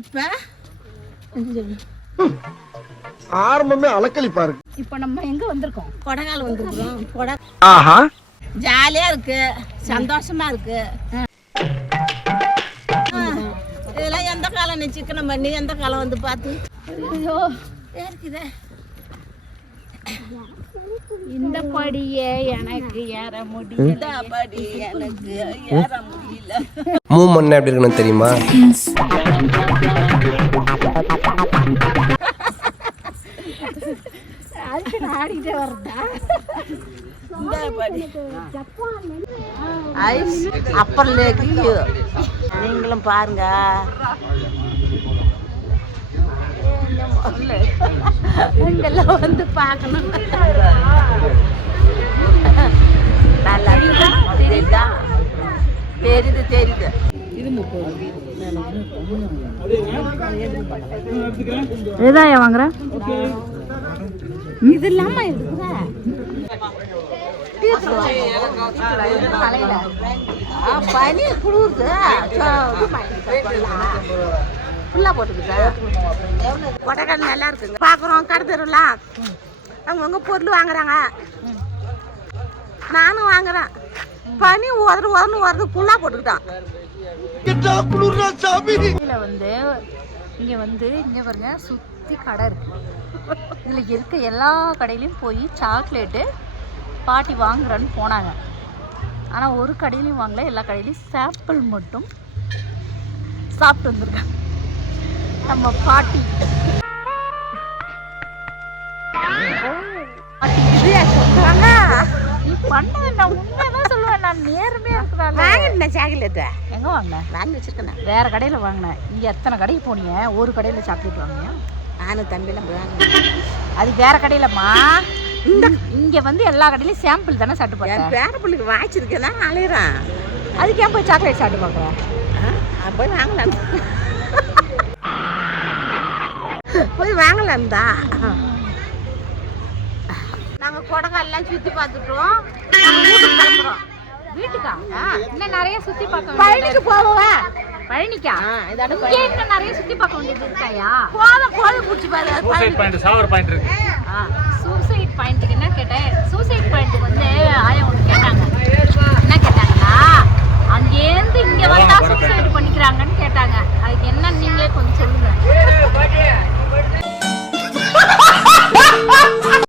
இப்ப ஆரம்பமே அலக்களிப்பா இருக்கு. இப்ப நம்ம எங்க வந்திருக்கோம்? கொடைக்கால் வந்திருக்கோம். ஆஹா, ஜாலியா இருக்கு, சந்தோஷமா இருக்கு. இதெல்லாம் எந்த காலம் சிக்கனம் பண்ணி எந்த காலம் வந்து பார்த்து ஐயோ இருக்குதே. இந்த படியே எனக்கு ஏற முடியல, இந்த படி எனக்கு ஏற முடியல. மூமெண்ட் எப்படி இருக்குன்னு தெரியுமா? ஆடிட்டே வரதா இந்த படி ஐஸ் அப்பர் லேக். நீங்களும் பாருங்க. இங்கெல்லாம் வந்து பார்க்கணும். நல்லா தெரியுதா? தெரியுது தெரியுது. எதாயா வாங்குற? இது இல்லாம பனி குளிருது. ஃபுல்லா போட்டுக்குது. கொடைக்கானல் நல்லா இருக்குங்க. பார்க்குறோம் கடை தெருலாம் அவங்கவுங்க பொருள் வாங்குறாங்க, நானும் வாங்குறேன். பனி உதறன்னு வருது, ஃபுல்லா போட்டுக்கிட்டான். இதில் வந்து இங்கே பாருங்க சுற்றி கடை இருக்கு. இதில் இருக்க எல்லா கடையிலையும் போய் சாக்லேட்டு பாட்டி வாங்குறேன்னு போனாங்க. ஆனால் ஒரு கடையிலையும் வாங்கல, எல்லா கடையிலையும் சாம்பிள் மட்டும் சாப்பிட்டு வந்திருக்காங்க நம்ம பாட்டி. சொல்றாங்க நீ பண்ண, நான் உண்மைதான் சொல்லுவேன். நான் நேர்மையா இருக்கிறாங்க. வாங்கினேன் சாக்லேட்டு. எங்க வாங்கினேன்? வாங்கி வச்சிருக்கேன். வேற கடையில் வாங்கினேன். இங்கே எத்தனை கடைக்கு போனீங்க? ஒரு கடையில் சாக்லேட் வாங்கினியா? நானும் தம்பிலாம் வாங்கினேன். அது வேற கடையிலம்மா. இங்கே வந்து எல்லா கடையிலையும் சாம்பிள் தானே சாப்பிட்டு பார்த்தேன். வேற பிள்ளைக்கு வாங்கிச்சிருக்கேன்னா அலையிறான். அதுக்கு ஏன் போய் சாக்லேட் சாப்பிட்டு பார்க்குறேன்? போய் வாங்கலாம், போய் வாங்கலாம் தான். நாங்கள் கொடைக்கானல்லாம் சுற்றி பார்த்துட்டோம். வீட்டுக்கு கிளம்புறோம். வீட்டுக்கா? இன்னும் நிறைய சுற்றி பார்க்க. பழனிக்கு போவோம். பழனிக்கா? இன்னும் நிறைய சுற்றி பார்க்க வேண்டியது இருக்காயா? கோதை பிடிச்சி பாரு. சூசைட் பாயிண்ட் இருக்கு. சூசைட் பாயிண்ட்டுக்கு என்ன கேட்டேன்? சூசைட்